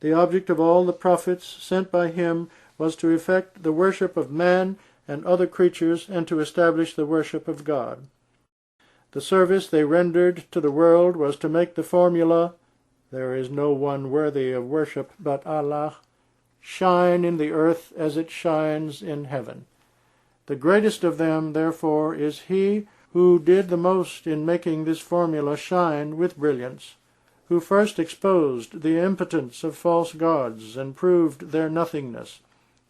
The object of all the prophets sent by him was to effect the worship of man and other creatures and to establish the worship of God. The service they rendered to the world was to make the formula, "There is no one worthy of worship but Allah," shine in the earth as it shines in heaven. The greatest of them, therefore, is he who did the most in making this formula shine with brilliance, who first exposed the impotence of false gods and proved their nothingness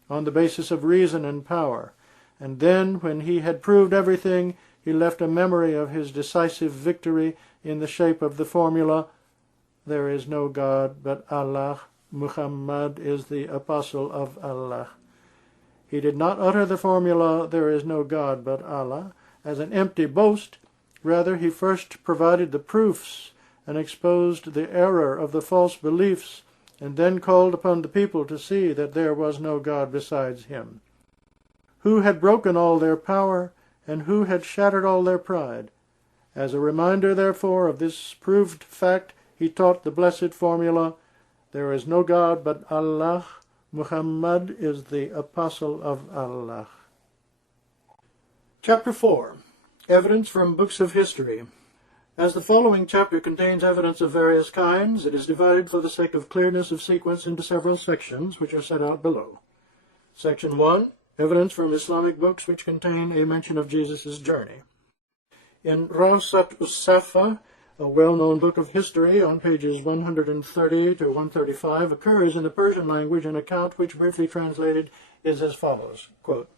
on the basis of reason and power, and then, when he had proved everything, he left a memory of his decisive victory in the shape of the formula, "There is no God but Allah, Muhammad is the apostle of Allah." He did not utter the formula, "There is no God but Allah," as an empty boast. Rather, he first provided the proofs and exposed the error of the false beliefs, and then called upon the people to see that there was no God besides him. Who had broken all their power, and who had shattered all their pride? As a reminder, therefore, of this proved fact, he taught the blessed formula, "There is no God but Allah, Muhammad is the apostle of Allah." Chapter 4. Evidence from Books of History. As the following chapter contains evidence of various kinds, it is divided for the sake of clearness of sequence into several sections, which are set out below. Section 1. Evidence from Islamic books which contain a mention of Jesus' journey. In Rawsat us-Safa, a well-known book of history, on pages 130 to 135, occurs in the Persian language an account which, briefly translated, is as follows. Quote,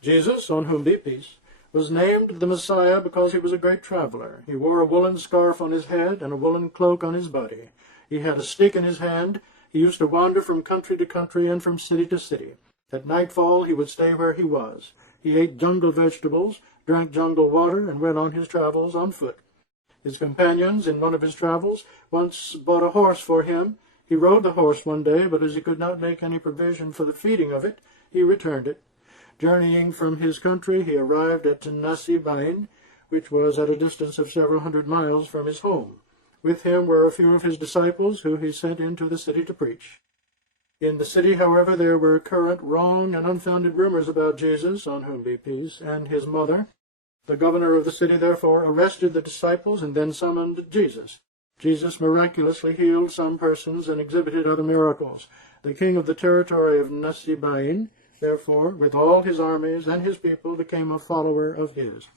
"Jesus, on whom be peace, was named the Messiah because he was a great traveler. He wore a woolen scarf on his head and a woolen cloak on his body. He had a stick in his hand. He used to wander from country to country and from city to city. At nightfall he would stay where he was. He ate jungle vegetables, drank jungle water, and went on his travels on foot. His companions, in one of his travels, once bought a horse for him. He rode the horse one day, but as he could not make any provision for the feeding of it, he returned it. Journeying from his country, he arrived at Masih-e-Maud, which was at a distance of several hundred miles from his home. With him were a few of his disciples, who he sent into the city to preach. In the city, however, there were current wrong and unfounded rumors about Jesus, on whom be peace, and his mother. The governor of the city, therefore, arrested the disciples and then summoned Jesus. Jesus miraculously healed some persons and exhibited other miracles. The king of the territory of Masih-e-Maud, therefore, with all his armies and his people, became a follower of his.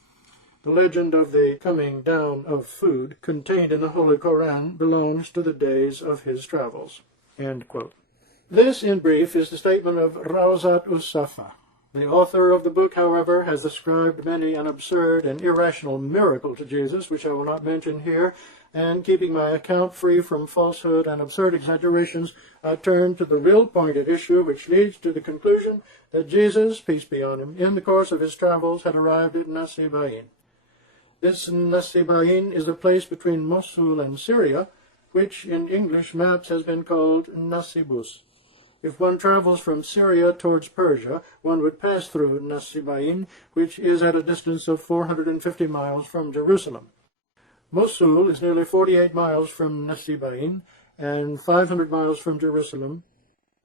The legend of the coming down of food contained in the Holy Koran belongs to the days of his travels." End quote. This, in brief, is the statement of Rawsat us-Safa. The author of the book, however, has ascribed many an absurd and irrational miracle to Jesus, which I will not mention here, and keeping my account free from falsehood and absurd exaggerations, I turn to the real point at issue, which leads to the conclusion that Jesus, peace be on him, in the course of his travels had arrived at Masih-e-Maud. This Masih-e-Maud is a place between Mosul and Syria, which in English maps has been called Nasibus. If one travels from Syria towards Persia, one would pass through Masih-e-Maud, which is at a distance of 450 miles from Jerusalem. Mosul is nearly 48 miles from Masih-e-Maud and 500 miles from Jerusalem.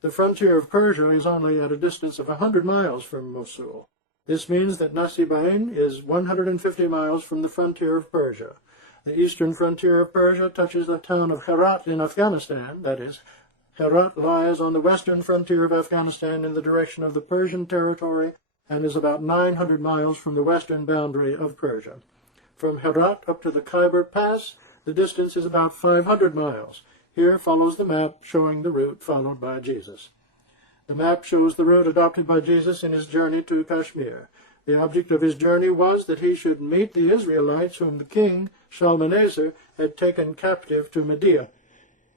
The frontier of Persia is only at a distance of 100 miles from Mosul. This means that Masih-e-Maud is 150 miles from the frontier of Persia. The eastern frontier of Persia touches the town of Herat in Afghanistan. That is, Herat lies on the western frontier of Afghanistan in the direction of the Persian territory and is about 900 miles from the western boundary of Persia. From Herat up to the Khyber Pass, the distance is about 500 miles. Here follows the map showing the route followed by Jesus. The map shows the route adopted by Jesus in his journey to Kashmir. The object of his journey was that he should meet the Israelites whom the king, Shalmaneser, had taken captive to Media.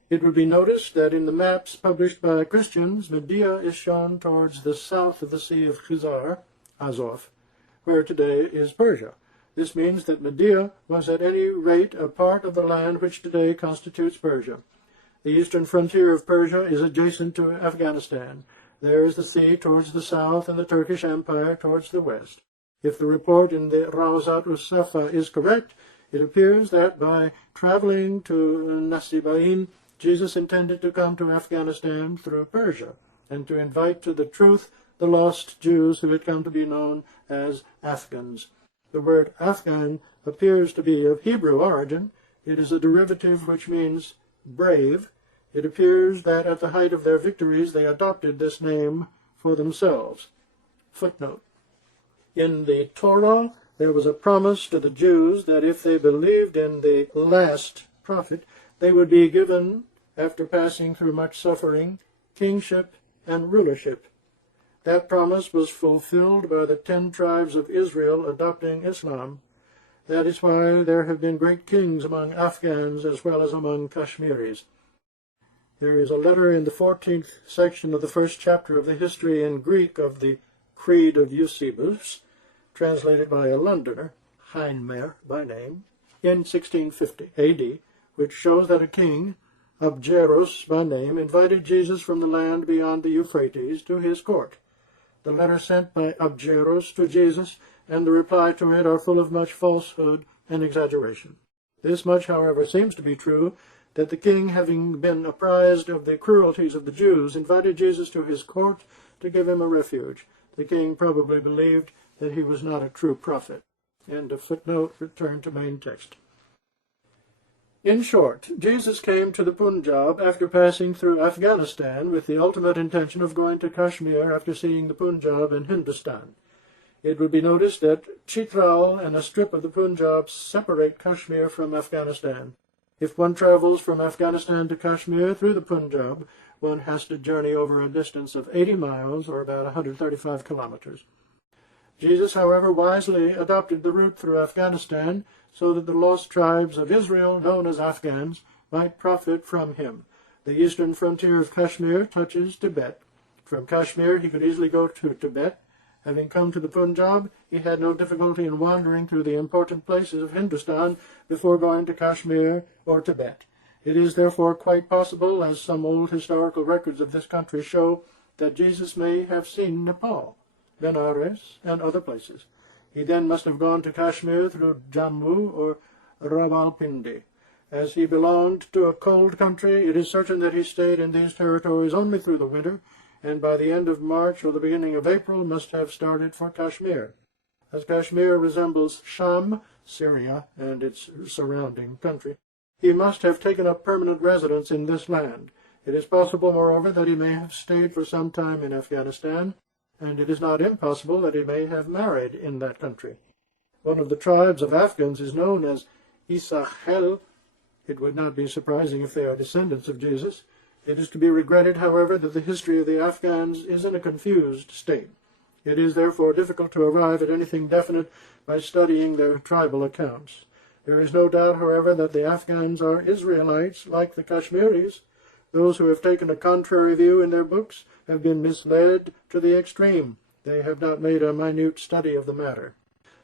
It would be noticed that in the maps published by Christians, Media is shown towards the south of the Sea of Khizar, Azov, where today is Persia. This means that Media was at any rate a part of the land which today constitutes Persia. The eastern frontier of Persia is adjacent to Afghanistan. There is the sea towards the south and the Turkish Empire towards the west. If the report in the Rawsat us-Safa is correct, it appears that by traveling to Masih-e-Maud, Jesus intended to come to Afghanistan through Persia and to invite to the truth the lost Jews who had come to be known as Afghans. The word Afghan appears to be of Hebrew origin. It is a derivative which means brave. It appears that at the height of their victories they adopted this name for themselves. Footnote. In the Torah, there was a promise to the Jews that if they believed in the last prophet, they would be given, after passing through much suffering, kingship and rulership. That promise was fulfilled by the 10 tribes of Israel adopting Islam. That is why there have been great kings among Afghans as well as among Kashmiris. There is a letter in the 14th section of the first chapter of the history in Greek of the Creed of Eusebius, translated by a Londoner, Heinmer by name, in 1650 A.D., which shows that a king, Abjeros by name, invited Jesus from the land beyond the Euphrates to his court. The letter sent by Abjeros to Jesus and the reply to it are full of much falsehood and exaggeration. This much, however, seems to be true, that the king, having been apprised of the cruelties of the Jews, invited Jesus to his court to give him a refuge. The king probably believed that he was not a true prophet. End of footnote. Return to main text. In short, Jesus came to the Punjab after passing through Afghanistan with the ultimate intention of going to Kashmir after seeing the Punjab and Hindustan. It will be noticed that Chitral and a strip of the Punjab separate Kashmir from Afghanistan. If one travels from Afghanistan to Kashmir through the Punjab, one has to journey over a distance of 80 miles, or about 135 kilometers. Jesus, however, wisely adopted the route through Afghanistan so that the lost tribes of Israel, known as Afghans, might profit from him. The eastern frontier of Kashmir touches Tibet. From Kashmir he could easily go to Tibet. Having come to the Punjab, he had no difficulty in wandering through the important places of Hindustan before going to Kashmir or Tibet. It is therefore quite possible, as some old historical records of this country show, that Jesus may have seen Nepal, Benares, and other places. He then must have gone to Kashmir through Jammu or Rawalpindi. As he belonged to a cold country, it is certain that he stayed in these territories only through the winter, and by the end of March or the beginning of April must have started for Kashmir. As Kashmir resembles Sham, Syria, and its surrounding country, he must have taken up permanent residence in this land. It is possible, moreover, that he may have stayed for some time in Afghanistan, and it is not impossible that he may have married in that country. One of the tribes of Afghans is known as Isahel. It would not be surprising if they are descendants of Jesus. It is to be regretted, however, that the history of the Afghans is in a confused state. It is therefore difficult to arrive at anything definite by studying their tribal accounts. There is no doubt, however, that the Afghans are Israelites like the Kashmiris. Those who have taken a contrary view in their books have been misled to the extreme. They have not made a minute study of the matter.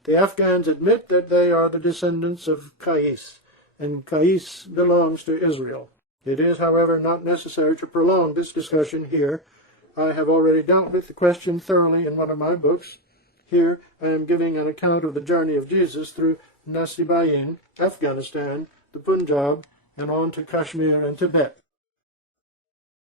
The Afghans admit that they are the descendants of Qais, and Qais belongs to Israel. It is, however, not necessary to prolong this discussion here. I have already dealt with the question thoroughly in one of my books. Here I am giving an account of the journey of Jesus through Nasibayin, Afghanistan, the Punjab, and on to Kashmir and Tibet.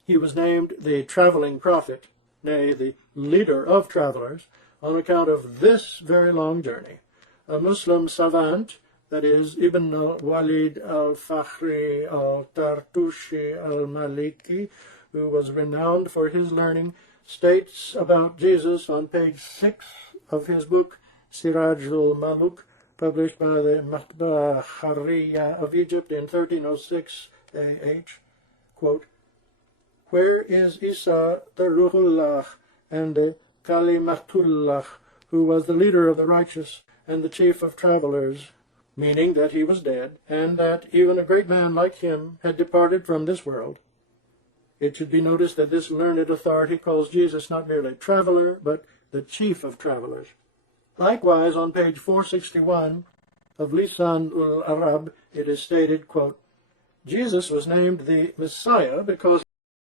He was named the traveling prophet, nay, the leader of travelers, on account of this very long journey. A Muslim savant, that is, Ibn al-Walid al-Fakhri al-Tartushi al-Maliki, who was renowned for his learning, states about Jesus on page 6 of his book, Siraj al-Maluk, published by the Matba Harriya of Egypt in 1306 A.H., quote, "Where is Isa the Ruhullah and the Kalimatullah, who was the leader of the righteous and the chief of travelers?" Meaning that he was dead, and that even a great man like him had departed from this world. It should be noticed that this learned authority calls Jesus not merely traveler, but the chief of travelers. Likewise, on page 461 of Lisan ul-Arab, it is stated, quote, "Jesus was named the Messiah because